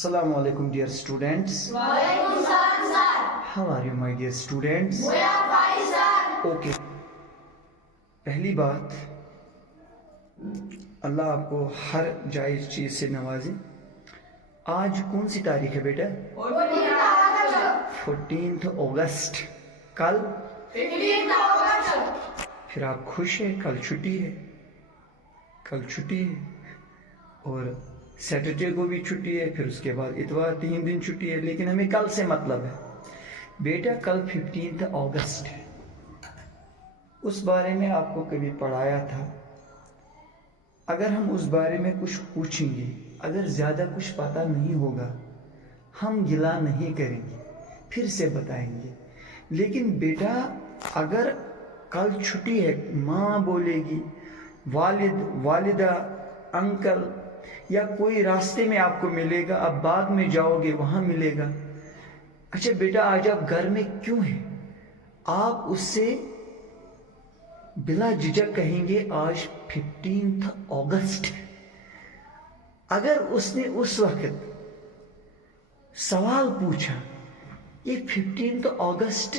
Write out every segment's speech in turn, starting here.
Assalamu alaikum dear students. Walaikum salam, sir. How are you my dear students? We are fine, sir. Okay. पहली बात, अल्लाह आपको हर जायज़ चीज़ से नवाजे। आज कौन सी तारीख है बेटा? 14 अगस्त। कल 15 अगस्त। फिर आप खुश हैं? कल छुट्टी है, कल छुट्टी है और सैटरडे को भी छुट्टी है, फिर उसके बाद इतवार 3 दिन छुट्टी है। लेकिन हमें कल से मतलब है बेटा, कल 15 अगस्त है। उस बारे में आपको कभी पढ़ाया था। अगर हम उस बारे में कुछ पूछेंगे, अगर ज़्यादा कुछ पता नहीं होगा, हम गिला नहीं करेंगे, फिर से बताएंगे। लेकिन बेटा अगर कल छुट्टी है, माँ बोलेगी, वालिद, वालिदा, अंकल या कोई रास्ते में आपको मिलेगा, आप बाग में जाओगे वहाँ मिलेगा। अच्छा बेटा आज आप घर में क्यों हैं? आप उससे बिला झिझक कहेंगे आज 15 अगस्त है। अगर उसने उस वक्त सवाल पूछा ये 15 अगस्त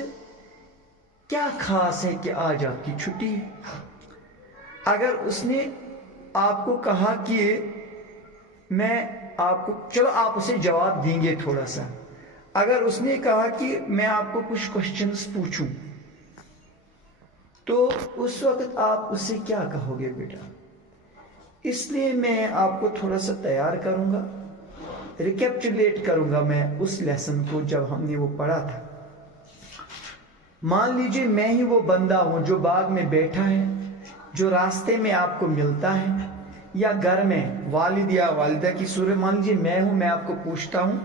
क्या खास है कि आज आपकी छुट्टी है। अगर उसने आपको कहा कि मैं आपको, चलो आप उसे जवाब देंगे थोड़ा सा। अगर उसने कहा कि मैं आपको कुछ क्वेश्चंस पूछूं, तो उस वक्त आप उससे क्या कहोगे बेटा? इसलिए मैं आपको थोड़ा सा तैयार करूंगा, रिकैप्चुलेट करूंगा मैं उस लेसन को जब हमने वो पढ़ा था। मान लीजिए मैं ही वो बंदा हूं जो बाग में बैठा है, जो रास्ते में आपको मिलता है, या घर में वालिद या वालिदा की सूरत। मान लीजिए मैं हूं, मैं आपको पूछता हूं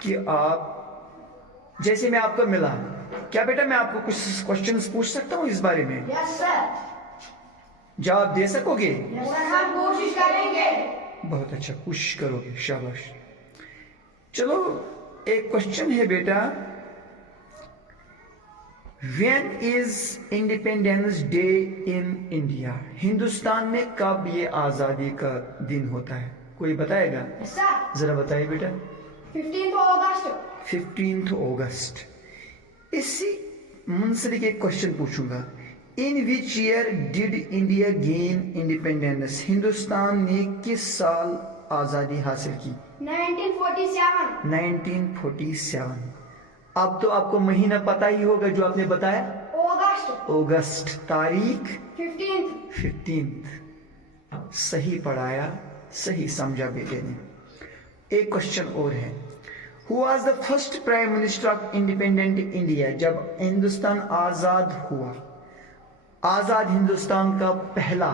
कि आप, जैसे मैं आपको मिला, क्या बेटा मैं आपको कुछ क्वेश्चंस पूछ सकता हूं इस बारे में? Yes sir. जवाब दे सकोगे? यस सर, हम कोशिश करेंगे। बहुत अच्छा, कोशिश करोगे, शाबाश। चलो एक क्वेश्चन है बेटा, When is Independence Day in India? Hindustan में कब ये आज़ादी का दिन होता है? कोई बताएगा? Yes sir. जरा बताइए बेटा। 15 अगस्त। 15 अगस्त। इसी मुंसलिक एक क्वेश्चन पूछूंगा। In which year did India gain independence? Hindustan ने किस साल आज़ादी हासिल की? 1947। 1947। अब तो आपको महीना पता ही होगा जो आपने बताया, अगस्त। अगस्त। तारीख 15। सही पढ़ाया, सही समझा बेटे ने। एक क्वेश्चन और है, who was the first prime minister of independent India? जब हिंदुस्तान आजाद हुआ, आजाद हिंदुस्तान का पहला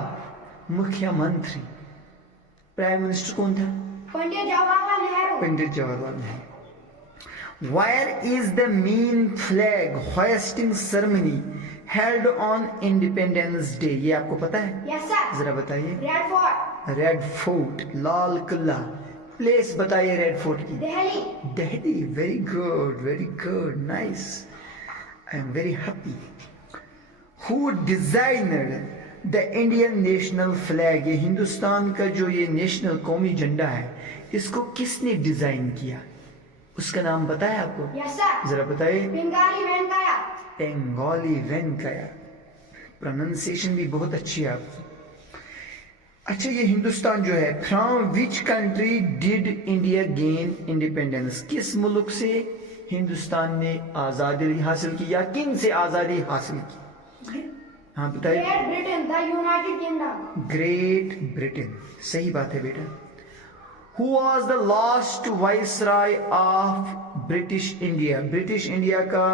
मुख्यमंत्री, प्राइम मिनिस्टर कौन था? पंडित जवाहरलाल नेहरू। पंडित Jawaharlal Nehru. Where is the main flag hoisting ceremony held on Independence Day? ये आपको पता है? Yes sir. जरा बताइए। Red fort. Red fort, Lal Qila. Place बताइए रेड फोर्ट की। Delhi. Delhi. Very good, nice. I am very happy. Who designed the Indian national flag? ये हिंदुस्तान का जो ये नेशनल कौमी झंडा है, इसको किसने डिजाइन किया? उसका नाम बताया आपको? Yes sir. जरा बताइए। बंगाली वेंकैया। बंगाली वेंकैया। प्रोनाउंसिएशन भी बहुत अच्छी है आपकी। अच्छा ये हिंदुस्तान जो है, from which country did India gain independence? किस मुल्क से हिंदुस्तान ने आजादी हासिल की, या किन से आजादी हासिल की? हाँ बताइए। Great Britain, the United kingdom. Great Britain. सही बात है बेटा। Who was the last viceroy of British India? British India का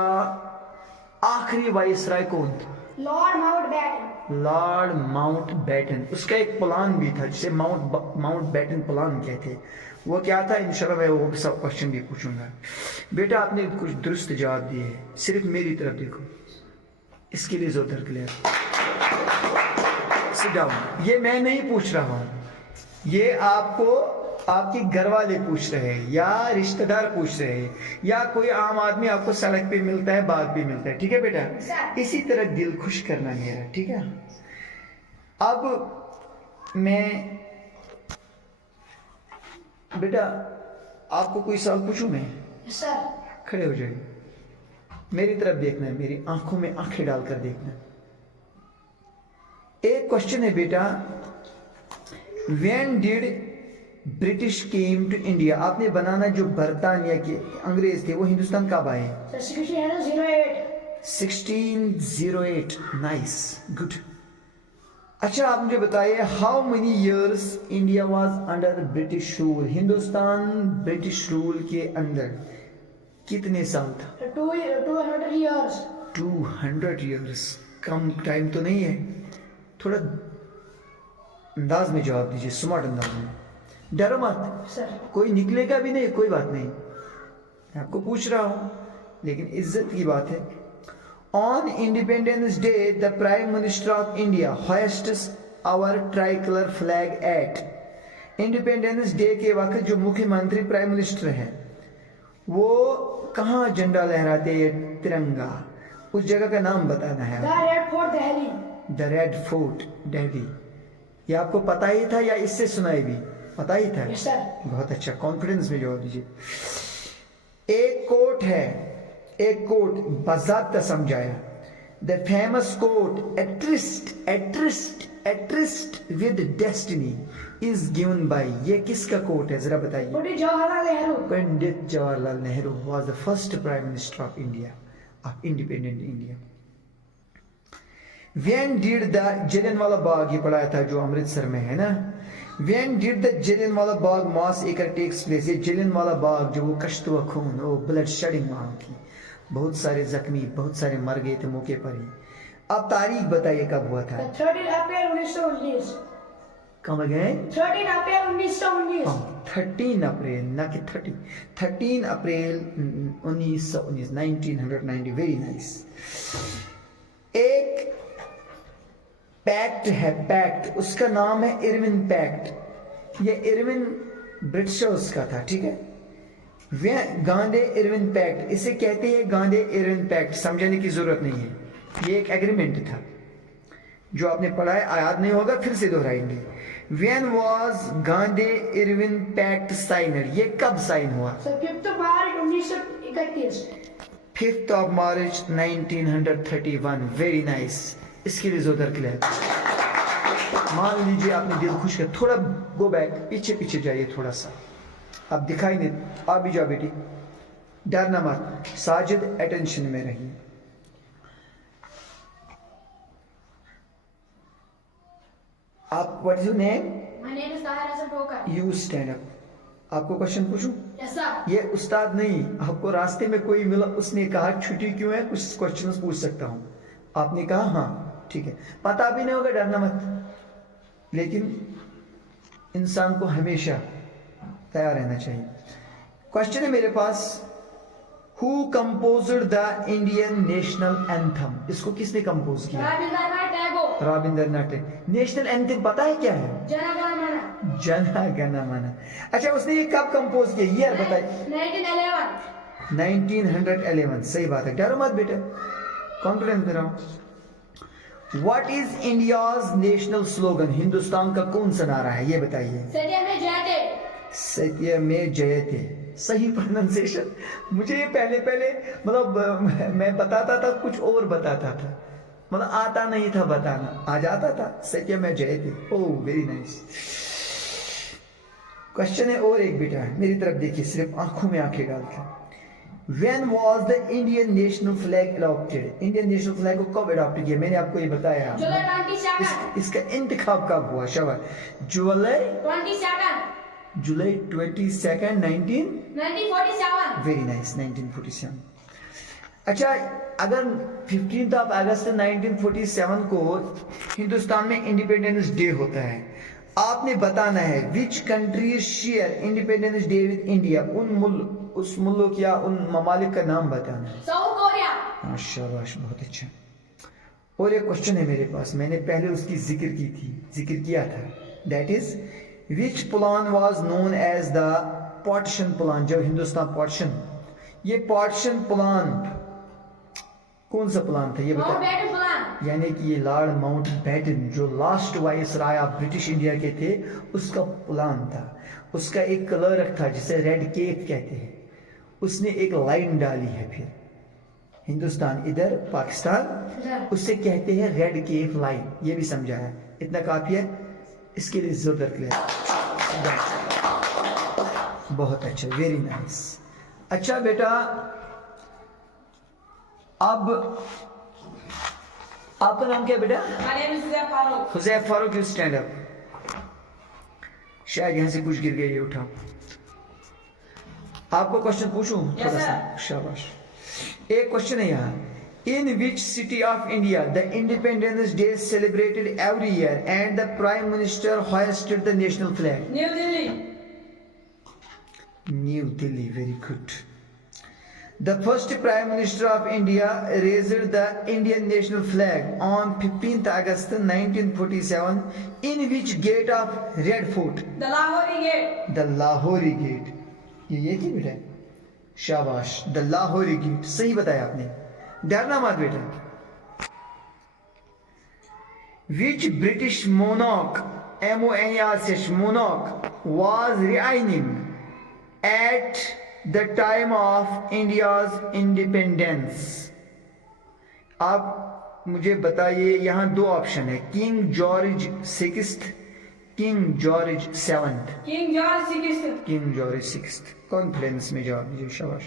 आखिरी वाइसराय कौन था? Lord Mountbatten. Lord Mountbatten. उसका एक प्लान भी था जिसे माउंटबेटन प्लान कहते। वो क्या था? इंशाल्लाह मैं वो सब क्वेश्चन भी पूछूंगा। बेटा आपने कुछ दुरुस्त जवाब दिए हैं, सिर्फ मेरी तरफ देखो, इसके लिए जोरदार क्लियर। Sit down. ये मैं नहीं पूछ रहा हूं, ये आपको आपके घर वाले पूछ रहे हैं, या रिश्तेदार पूछ रहे हैं, या कोई आम आदमी आपको सड़क पे मिलता है, बाग पे मिलता है। ठीक है बेटा, इसी तरह दिल खुश करना मेरा, ठीक है। अब मैं बेटा आपको कोई सवाल पूछूं मैं? Yes, sir. खड़े हो जाइए, मेरी तरफ देखना है, मेरी आंखों में आंखें डालकर देखना है। एक क्वेश्चन है बेटा, when did British came to India? आपने बनाना जो बरतानिया के अंग्रेज थे वो हिंदुस्तान कब आए? Sir, 1608. 1608। Nice, good. अच्छा आप मुझे बताइए, how many years India was under British rule? Hindustan British rule के अंदर कितने साल था? Sir, 200 years. 200 इयर्स। कम टाइम तो नहीं है? थोड़ा अंदाज में जवाब दीजिए, स्मार्ट अंदाज में, डरो मत, Sir. कोई निकलेगा भी नहीं, कोई बात नहीं, मैं आपको पूछ रहा हूं लेकिन इज्जत की बात है। On Independence Day the prime minister of India hosts our tricolour flag at. Independence Day के वक्त जो मुख्यमंत्री प्राइम मिनिस्टर हैं वो कहाँ झंडा लहराते हैं, तिरंगा? उस जगह का नाम बताना है। The Red Fort, Delhi. The red fort, Delhi. ये आपको पता ही था या इससे सुनाई भी? पता ही था। Yes, sir. बहुत अच्छा, कॉन्फिडेंस में जवाब दीजिए। एक कोट है, एक कोट बाज़ाब्ता समझाया। The famous quote a tryst with destiny is given by. ये किसका कोट है जरा बताइए? Pandit Jawaharlal Nehru. Pandit Jawaharlal Nehru was the first prime minister of India, of independent India. When did the Jallianwala Bagh, ये पढ़ाया था जो अमृतसर में है ना? When did the Jallianwala Bagh massacre takes place? ये Jallianwala Bagh जो वो कश्तवा खून, वो ब्लड शेडिंग वहाँ की, बहुत सारे जख्मी, बहुत सारे मर गए थे मौके पर ही। अब तारीख बताइए कब हुआ था? The 13 April 1919. कब गए? 13 April 1919. 13 अप्रैल, ना कि 30। 13 अप्रैल 1919, 1990। Very nice. एक पैक्ट है, पैक्ट, उसका नाम है इरविन पैक्ट। ये इरविन ब्रिटिशर्स का था, ठीक है? गांधे इरविन पैक्ट, इसे कहते हैं गांधे इरविन पैक्ट, समझाने की जरूरत नहीं है। ये एक एग्रीमेंट था जो आपने पढ़ा है, याद नहीं होगा फिर से दोहराएंगे। When was Gandhi Irwin pact signer? ये कब साइन हुआ? Sir, 5th March 1931. 5th of March 1931। Very nice, इसके लिए जोरदार क्लैप। मान लीजिए आपने दिल खुश किया। थोड़ा गो बैक, पीछे पीछे जाइए थोड़ा सा, अब दिखाई नहीं, आप भी जाओ बेटी, डरना मत। साजिद अटेंशन में रहिए। आप what is your name? My name is Tahir Hasan Tokar. You stand up. आपको क्वेश्चन पूछूं? Yes, sir. ये उस्ताद नहीं, आपको रास्ते में कोई मिला, उसने कहा छुट्टी क्यों है, कुछ क्वेश्चंस पूछ सकता हूं? आपने कहा हाँ ठीक है, पता भी नहीं होगा, डरना मत, लेकिन इंसान को हमेशा तैयार रहना चाहिए। क्वेश्चन है मेरे पास, who composed the Indian national anthem? इसको किसने कंपोज किया? Rabindranath Tagore. Rabindranath Tagore. National anthem पता है क्या है? Jana Gana Mana. जना गण मन। अच्छा उसने ये कब कंपोज किया, ईयर बताइए? 1911. 1911। सही बात है, डरो मत बेटा, कॉन्फिडेंस में रहो। What is India's national slogan? Hindustan का कौन सा नारा है ये बताइए? Satya Mein Jayate. सत्य में जयते। सही प्रोनाउंसिएशन। मुझे ये पहले मतलब मैं बताता था कुछ और बताता था, मतलब आता नहीं था बताना, आ जाता था सत्य में जयते। Oh very nice. क्वेश्चन है और एक बेटा, मेरी तरफ देखिए, सिर्फ आंखों में आंखें डालकर। When was the Indian national flag adopted? Indian national flag को कब अडॉप्ट किया? मैंने आपको ये बताया। July 22nd. इसका इंतखाब कब हुआ? शाबाश। जुलाई 22nd. जुलाई 22nd 1947. Very nice, 1947। अच्छा अगर 15 अगस्त 1947 को हिंदुस्तान में इंडिपेंडेंस डे होता है, आपने बताना है which country share independence day with India. उस मुल्क या उन ममालिक का नाम बताना है। South Korea. हाँ शाबाश, बहुत अच्छा। और एक क्वेश्चन है मेरे पास, मैंने पहले उसकी जिक्र किया था, that is which plan was known as the partition plan? जब हिंदुस्तान पार्टीशन, ये पार्टीशन प्लान कौन सा प्लान था ये बता। Mountbatten Plan. यानी कि ये लॉर्ड माउंटबेटन जो last viceroy of British India के थे उसका प्लान था। उसका एक क्लर्क था जिसे रेड केप कहते हैं, उसने एक लाइन डाली है फिर हिंदुस्तान इधर पाकिस्तान, इधर। उससे कहते हैं रेड केप लाइन। ये भी समझा है, इतना काफी है, इसके लिए जोरदार क्लियर। बहुत अच्छा, वेरी नाइस। अच्छा बेटा, अब आपका नाम क्या है बेटा? My name is Huzaif Farooq. Huzaif Farooq, you stand up. शायद यहां से कुछ गिर गया, ये उठाओ। आपको क्वेश्चन पूछूं Yes, थोड़ा सा? sir. शाबाश। एक क्वेश्चन है यहाँ, in which city of India the independence day celebrated every year and the prime minister hoisted the national flag? New Delhi. New Delhi, very good. The first Prime Minister of India raised the Indian national flag on 15th August 1947 in which gate of Red Fort? The Lahori Gate. The Lahori Gate. ये थी बेटा, शाबाश, the Lahori Gate, सही बताया आपने, डरना मत बेटा। Which British monarch, M-O-N-A-R-C-H, monarch was reigning at the time of India's independence? आप मुझे बताइए, यहाँ दो ऑप्शन है, king George sixth, king George seventh. King George VI. King George sixth, confidence में जवाब दीजिए, शाबाश।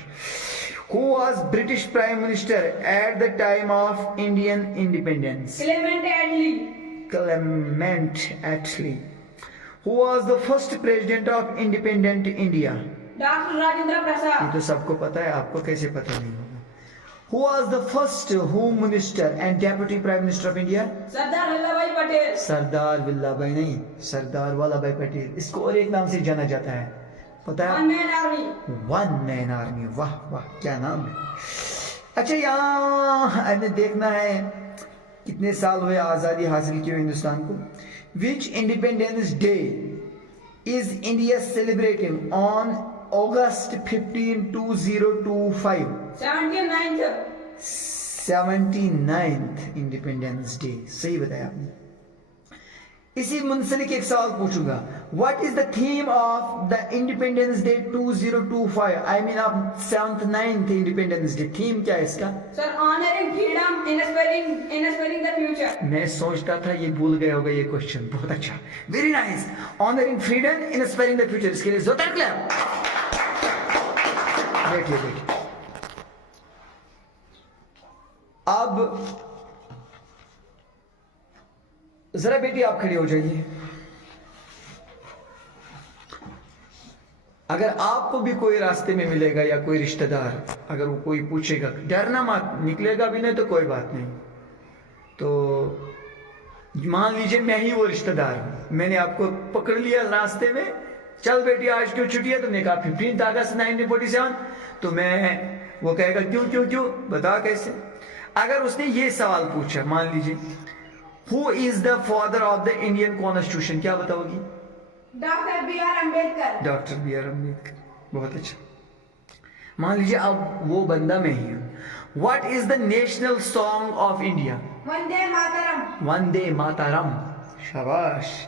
Who was British Prime Minister at the time of Indian independence? Clement Attlee. Clement Attlee. Who was the first president of independent India? Dr. Rajendra ये Prasad. तो सबको पता है, आपको कैसे पता नहीं होगा? Who was the first Home Minister and Deputy Prime Minister of India? Sardar Vallabhbhai Patel. Sardar Vallabh भाई नहीं, सरदार वल्लभ भाई पटेल। इसको और एक नाम से जाना जाता है, पता है? One Man Army. One man army. वाह वाह, क्या नाम है। अच्छा, यहाँ हमें देखना है कितने साल हुए आज़ादी हासिल की हुई हिंदुस्तान को। Which independence day is India celebrating on August 15, 2025? 79th. 79th independence day, सही बताया आपने। इसी मुंसलिक एक सवाल पूछूंगा, what is the theme of the independence day 2025? I mean of 79th independence day, theme क्या है इसका? Sir, honoring freedom, inspiring the future. मैं सोचता था ये भूल गए होगा ये क्वेश्चन, बहुत अच्छा, very nice. Honouring freedom, inspiring the future, इसके लिए जोरदार क्लैप। बैठिए बैठिए। अब जरा बेटी आप खड़ी हो जाइए। अगर आपको भी कोई रास्ते में मिलेगा या कोई रिश्तेदार, अगर वो कोई पूछेगा, डरना मत, निकलेगा भी नहीं तो कोई बात नहीं। तो मान लीजिए मैं ही वो रिश्तेदार हूं, मैंने आपको पकड़ लिया रास्ते में, चल बेटी आज क्यों छुट्टी है? तुमने कहा 15 अगस्त 1947, तो मैं, वो कहेगा क्यों क्यों क्यों, बता कैसे। अगर उसने ये सवाल पूछा, मान लीजिए who is the father of the Indian constitution, क्या बताओगी? Dr. B.R. Ambedkar. Doctor B R Ambedkar, बहुत अच्छा। मान लीजिए अब वो बंदा मैं ही हूं। What is the national song of India? Vande Mataram. Vande Mataram, शाबाश।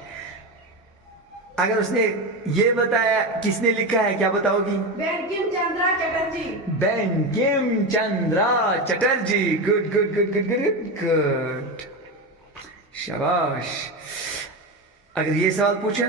अगर उसने ये बताया किसने लिखा है, क्या बताओगी? Bankim Chandra Chatterjee. Bankim Chandra Chatterjee, good good good good good good, शाबाश। अगर ये सवाल पूछा,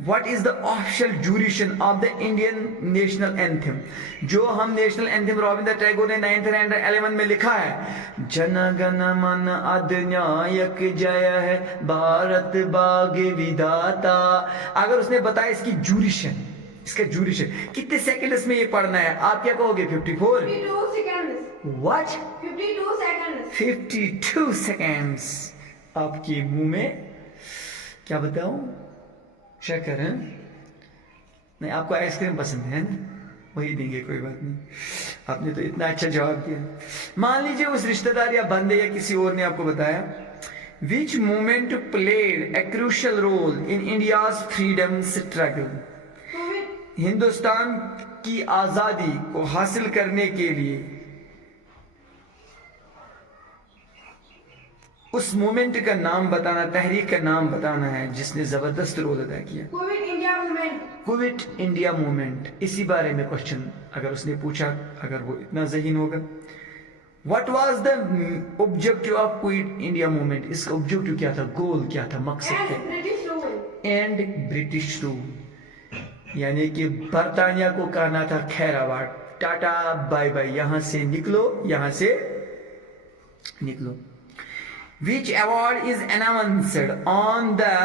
what is the official duration of the Indian national anthem? जो हम नेशनल एंथम रविंद्र टैगोर ने 9th and 11 में लिखा है, जन गण मन अधिनायक जय है भारत भाग्य विधाता। अगर उसने बताया इसकी ड्यूरेशन, इसका ड्यूरेशन कितने सेकंड्स में ये पढ़ना है, आप क्या कहोगे? 54? 52 seconds. व्हाट? 52 seconds. 52 सेकेंड्स। आपके मुंह में क्या बताऊं, शक्कर है? नहीं, आपको आइसक्रीम पसंद है ना, वही देंगे, कोई बात नहीं। आपने तो इतना अच्छा जवाब दिया। मान लीजिए उस रिश्तेदार या बंदे या किसी और ने आपको बताया, which movement played a crucial role in India's freedom struggle? Hindustan की आजादी को हासिल करने के लिए उस मूवमेंट का नाम बताना, तहरीक का नाम बताना है जिसने जबरदस्त रोल अदा किया। Quit India movement. Quit India movement, इसी बारे में क्वेश्चन अगर उसने पूछा, अगर वो इतना ज़हीन होगा। What was the objective of quit India movement, इसका ऑब्जेक्टिव क्या था, गोल क्या था, मकसद क्या? British rule. And British rule, यानी कि बरतानिया को कहना था खैराबाद, टाटा बाय बाय, यहां से निकलो, यहां से निकलो। Which award is announced on the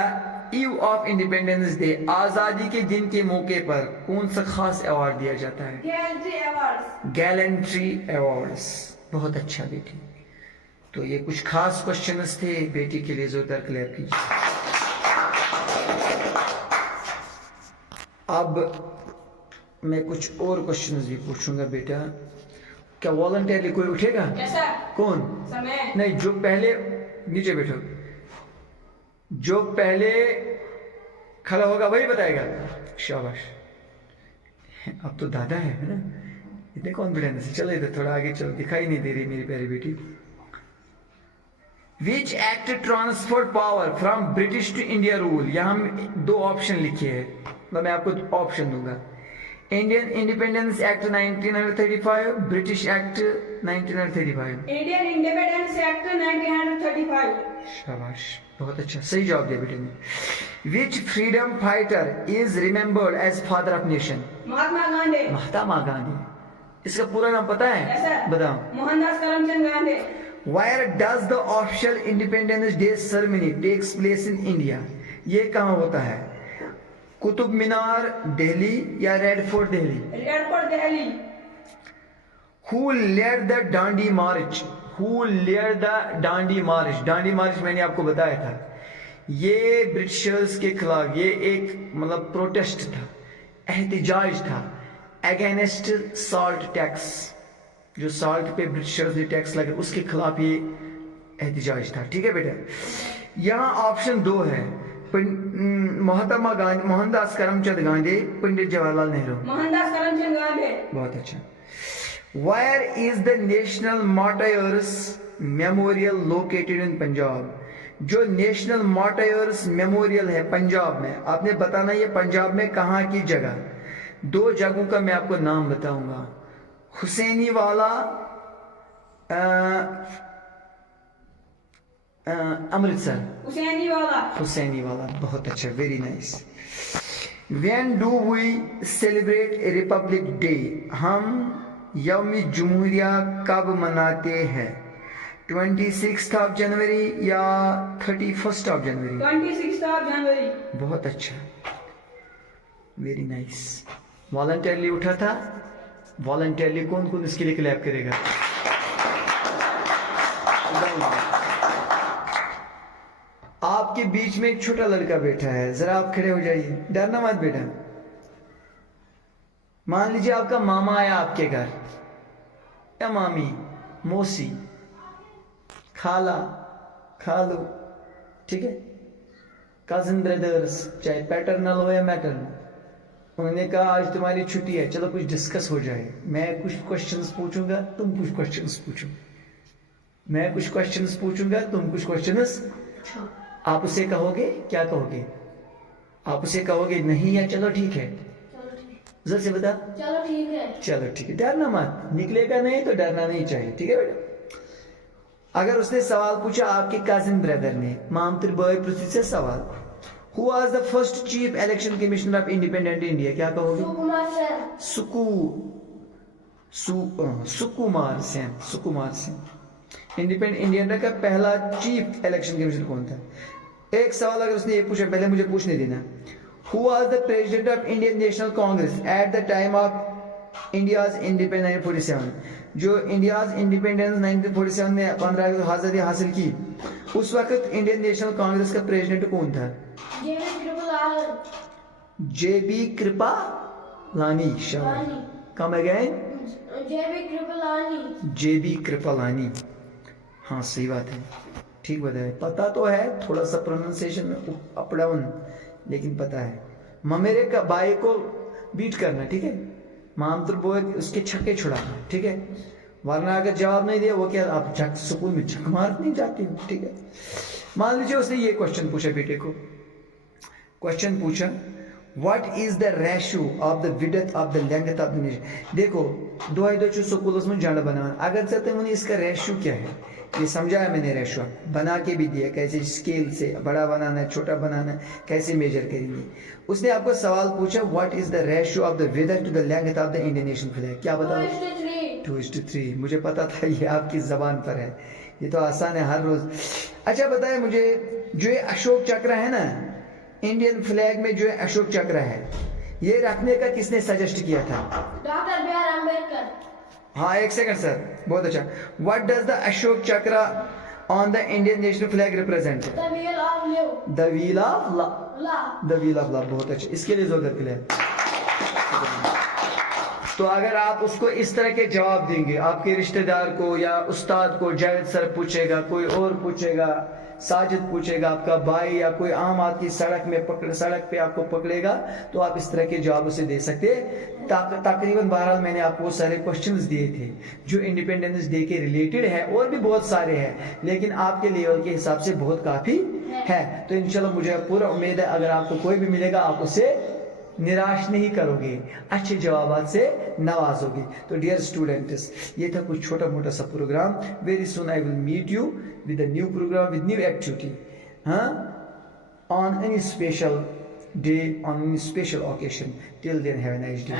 eve of Independence Day, आजादी के दिन के मौके पर कौन सा खास अवार्ड दिया जाता है? Gallantry awards. गैलेंट्री अवार्ड्स, बहुत अच्छा बेटी। तो ये कुछ खास क्वेश्चंस थे, बेटी के लिए जोरदार क्लैप कीजिए। अब मैं कुछ और क्वेश्चंस भी पूछूंगा बेटा। क्या वॉलंटियरली कोई उठेगा? कैसा? कौन? समय। नहीं, जो पहले, नीचे बैठो, जो पहले खड़ा होगा वही बताएगा। शाबाश, अब तो दादा है ना, इतने कॉन्फिडेंस से। चलो इधर थोड़ा आगे चलो, दिखाई नहीं दे रही मेरी प्यारी बेटी। Which act transfer power from British to India rule, यहां दो ऑप्शन लिखे हैं, तो मैं आपको ऑप्शन दूंगा। Indian independence act 1935, British act 1935। Indian independence act 1935। शाबाश, बहुत अच्छा, सही जवाब दिया बेटे ने। Which freedom fighter is remembered as father of nation, Mahatma Gandhi. Mahatma Gandhi, इसका पूरा नाम पता है? कैसा? बताओ। Mohandas Karamchand Gandhi. Where does the official Independence Day ceremony takes place in India, ये कहाँ होता है? कुतुब मीनार दिल्ली या red fort Delhi? Red fort Delhi. Who led the Dandi March? Who led the Dandi March? डांडी मार्च मैंने आपको बताया था, ये ब्रिटिशर्स के खिलाफ, ये एक मतलब प्रोटेस्ट था, एहतिजाज था अगेंस्ट सॉल्ट टैक्स, जो सॉल्ट पे ब्रिटिशर्स ने टैक्स लगा, उसके खिलाफ ये एहतिजाज था। ठीक है बेटा, यहाँ ऑप्शन 2 है, महात्मा गांधी, मोहनदास करमचंद गांधी, पंडित जवाहरलाल नेहरू। मोहनदास करमचंद गांधी। बहुत अच्छा। Where is the National Martyrs Memorial located in Punjab, जो नेशनल मार्टायर्स मेमोरियल है पंजाब में, आपने बताना ये पंजाब में कहाँ की जगह। 2 जगहों का मैं आपको नाम बताऊंगा, हुसैनी वाला अमृतसर, हुसैनी वाला, बहुत अच्छा, very nice. When do we celebrate a Republic Day, हम यौम जमहूरिया कब मनाते हैं? 26th of January या 31st of January? 26th of January। बहुत अच्छा, वेरी नाइस। वॉलंटियरली उठा था, वॉलंटियरली कौन कौन इसके लिए क्लैप करेगा? आपके बीच में एक छोटा लड़का बैठा है, जरा आप खड़े हो जाइए, डरना मत बेटा। मान लीजिए आपका मामा आया आपके घर, या मामी, मौसी, खाला, खालू, ठीक है, कजिन ब्रदर्स, चाहे पैटर्नल हो या मैटर्नल, उन्होंने कहा आज तुम्हारी छुट्टी है, चलो कुछ डिस्कस हो जाए। मैं कुछ क्वेश्चंस पूछूंगा, तुम कुछ क्वेश्चंस पूछो, मैं कुछ क्वेश्चंस पूछूंगा, तुम कुछ क्वेश्चंस। आप उसे कहोगे, क्या कहोगे? आप उसे कहोगे नहीं या चलो ठीक है? जरा से बता। चलो ठीक है। चलो ठीक है, डरना मत, निकलेगा नहीं तो डरना नहीं चाहिए, ठीक है बेटा। अगर उसने सवाल पूछा आपके कजिन ब्रदर ने, मामतर बॉय पृथ्वी से सवाल, Who was the first chief election commissioner of independent India? क्या कहोगे? सुकुमार सेन। इंडिपेंडेंट इंडिया का पहला चीफ इलेक्शन कमिश्नर कौन था? एक सवाल अगर उसने ये पूछा, पहले मुझे पूछने देना। Who was the president of Indian National Congress at the time of India's independence 1947? जो इंडियाज इंडिपेंडेंस 1947 में 15 अगस्त आजादी हासिल की, उस वक्त इंडियन नेशनल कांग्रेस का प्रेसिडेंट कौन था? J B Kripalani. Come again? J B Kripalani. हाँ सही बात है, ठीक बताया, पता तो है, थोड़ा सा प्रोनाउंसिएशन में अप डाउन, लेकिन पता है। ममेरे का बाई को बीट करना, ठीक है, मामतर बोए उसके छक्के छुड़ाना, ठीक है, वरना अगर जवाब नहीं दिया वो क्या आप स्कूल में झक मार नहीं जाती हो, ठीक है। मान लीजिए उसने ये क्वेश्चन पूछा बेटे को, क्वेश्चन पूछा what is the ratio of the width of the length of the nation. देखो दो स्कूल में झंड बनाना, अगर चाहते हैं इसका रेशियो क्या है, ये समझाया मैंने, रेशियो बना के भी दिया कैसे स्केल से बड़ा बनाना है छोटा बनाना है, कैसे मेजर करेंगे। उसने आपको सवाल पूछा what is the ratio of the width to the length of the Indian national flag, क्या बताओ? 2:3। मुझे पता था ये आपकी जबान पर है, ये तो आसान है हर रोज। अच्छा बताए मुझे, जो ये अशोक चक्र है ना इंडियन फ्लैग में, जो अशोक चक्र है ये रखने का किसने सजेस्ट किया था? Doctor B R Ambedkar. हाँ एक सेकंड सर, बहुत अच्छा। व्हाट डज द अशोक चक्र on the Indian national flag represent? The wheel of live. The wheel of law. The wheel of love, बहुत अच्छा, इसके लिए जोरदार क्लियर। तो अगर आप उसको इस तरह के जवाब देंगे, आपके रिश्तेदार को या उस्ताद को जावेद सर पूछेगा, कोई और पूछेगा, साजिद पूछेगा, आपका भाई या कोई आम आदमी सड़क पे आपको पकड़ेगा, तो आप इस तरह के जवाब उसे दे सकते। तकरीबन बहरहाल मैंने आपको सारे क्वेश्चंस दिए थे जो इंडिपेंडेंस डे के रिलेटेड है, और भी बहुत सारे हैं, लेकिन आपके लेवल के हिसाब से बहुत काफी है। तो इंशाल्लाह मुझे पूरा उम्मीद है अगर आपको कोई भी मिलेगा आप उसे निराश नहीं करोगे, अच्छे जवाब से नवाजोगे। तो डियर स्टूडेंट्स, ये था कुछ छोटा मोटा सा program. Very soon I will meet you with a new program with new activity, हाँ, on any special day, on any special occasion. Till then have a nice day.